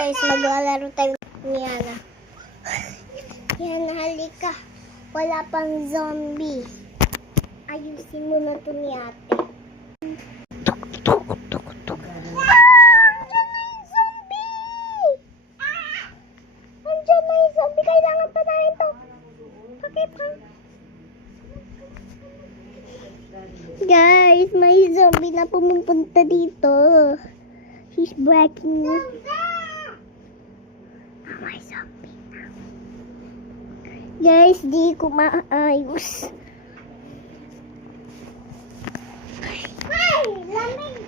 guys, maglalaro tayo ni Yana. Yan, halika. Wala pang zombie. Ayusin mo na to ni ate. Andiyan na yung zombie! Andiyan na yung zombie. Kailangan pa namin to. Bakit pa? Guys, may zombie na pumupunta dito. He's breaking. May zombie na. Guys, di ko maayos. Ay, lamig.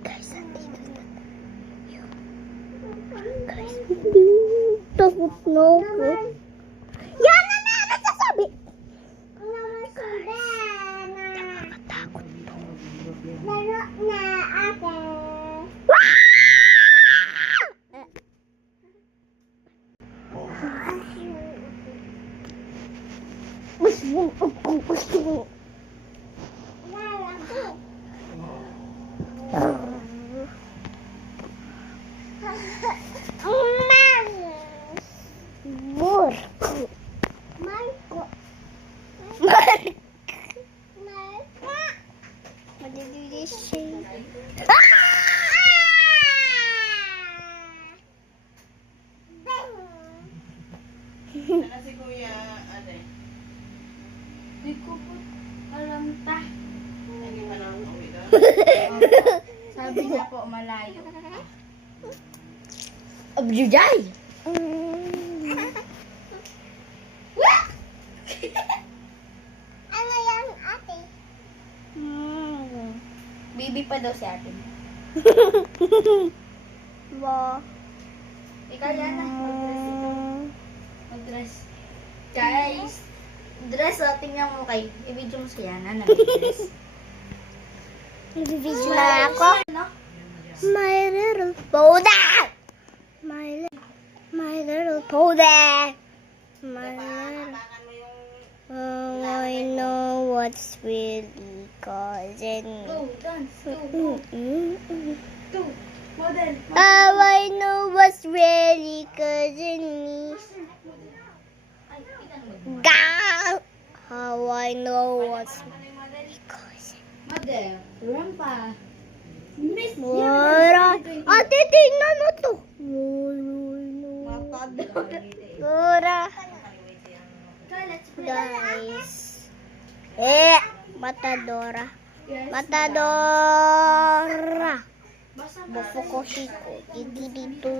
Guys, andito na. Guys, takot na ako. Yan na na! Nagsasabi! Nakakatakot to. Laro na ate. Gusto mo. Marco. Madidili siya. Si Kuya, Di ko po alam ta. hindi pa naman uwi doon. Sabi niya po malayo. Abjujay! Ano yan, ate? Baby pa daw si ate. Ba? Ikaw yan na. Mag-dress. Guys, dress o, tingnan mo kay. I-video mo si Yana na mag-dress. Nag-video na ako. Ano? My little pony! My little pony! My little... Oh, I know what's really causing me. Go, dance. Go, go. Go. Model. Oh, I know what's really causing me. Ay, ikan mo. Gah! How I know what's really causing me. Model. Rampa. Miss Mura! Ate, tingnan mo to! Mura! Guys. Matadora. Matadora. Bufukoshiko. Dito.